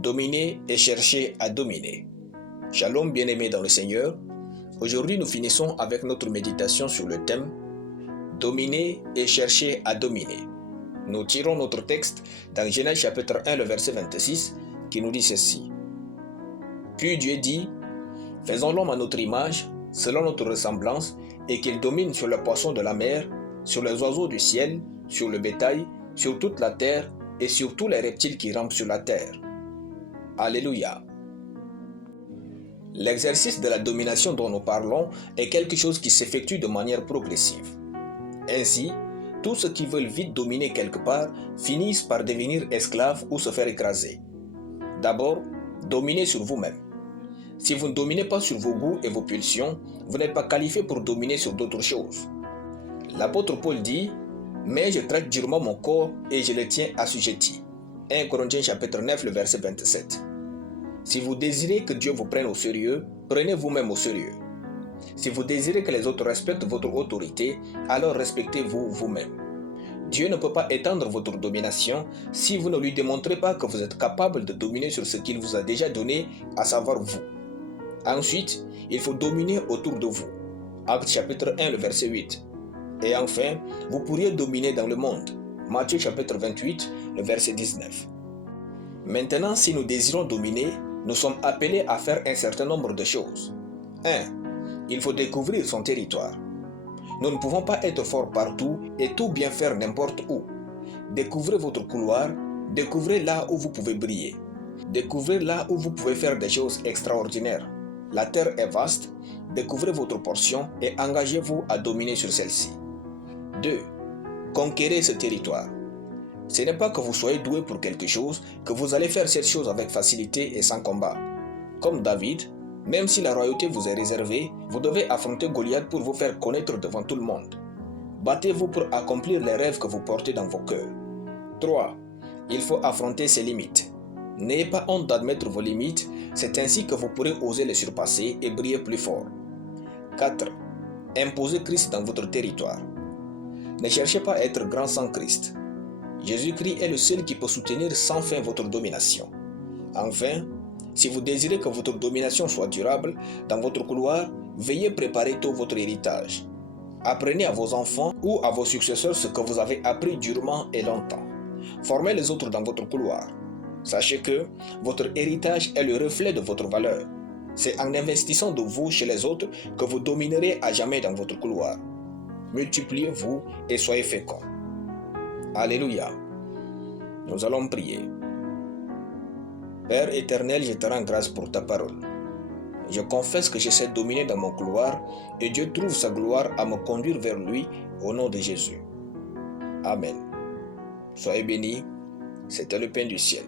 Dominer et chercher à dominer. Shalom bien-aimés dans le Seigneur. Aujourd'hui, nous finissons avec notre méditation sur le thème Dominer et chercher à dominer. Nous tirons notre texte dans Genèse chapitre 1, le verset 26, qui nous dit ceci. Puis Dieu dit, faisons l'homme à notre image, selon notre ressemblance, et qu'il domine sur les poissons de la mer, sur les oiseaux du ciel, sur le bétail, sur toute la terre et sur tous les reptiles qui rampent sur la terre. Alléluia. L'exercice de la domination dont nous parlons est quelque chose qui s'effectue de manière progressive. Ainsi, tous ceux qui veulent vite dominer quelque part finissent par devenir esclaves ou se faire écraser. D'abord, dominez sur vous-même. Si vous ne dominez pas sur vos goûts et vos pulsions, vous n'êtes pas qualifié pour dominer sur d'autres choses. L'apôtre Paul dit « Mais je traite durement mon corps et je le tiens assujetti ». 1 Corinthiens chapitre 9, le verset 27. Si vous désirez que Dieu vous prenne au sérieux, prenez vous-même au sérieux. Si vous désirez que les autres respectent votre autorité, alors respectez-vous vous-même. Dieu ne peut pas étendre votre domination si vous ne lui démontrez pas que vous êtes capable de dominer sur ce qu'il vous a déjà donné, à savoir vous. Ensuite, il faut dominer autour de vous. Actes chapitre 1, le verset 8. Et enfin, vous pourriez dominer dans le monde. Matthieu chapitre 28, le verset 19. Maintenant, si nous désirons dominer, nous sommes appelés à faire un certain nombre de choses. 1. Il faut découvrir son territoire. Nous ne pouvons pas être forts partout et tout bien faire n'importe où. Découvrez votre couloir, découvrez là où vous pouvez briller. Découvrez là où vous pouvez faire des choses extraordinaires. La terre est vaste, découvrez votre portion et engagez-vous à dominer sur celle-ci. 2. Conquérez ce territoire. Ce n'est pas que vous soyez doué pour quelque chose que vous allez faire cette chose avec facilité et sans combat. Comme David, même si la royauté vous est réservée, vous devez affronter Goliath pour vous faire connaître devant tout le monde. Battez-vous pour accomplir les rêves que vous portez dans vos cœurs. 3. Il faut affronter ses limites. N'ayez pas honte d'admettre vos limites, c'est ainsi que vous pourrez oser les surpasser et briller plus fort. 4. Imposez Christ dans votre territoire. Ne cherchez pas à être grand sans Christ. Jésus-Christ est le seul qui peut soutenir sans fin votre domination. Enfin, si vous désirez que votre domination soit durable, dans votre couloir, veuillez préparer tôt votre héritage. Apprenez à vos enfants ou à vos successeurs ce que vous avez appris durement et longtemps. Formez les autres dans votre couloir. Sachez que votre héritage est le reflet de votre valeur. C'est en investissant de vous chez les autres que vous dominerez à jamais dans votre couloir. Multipliez-vous et soyez féconds. Alléluia. Nous allons prier. Père éternel, je te rends grâce pour ta parole. Je confesse que j'essaie de dominer dans mon couloir et Dieu trouve sa gloire à me conduire vers lui au nom de Jésus. Amen. Soyez bénis, c'était le pain du ciel.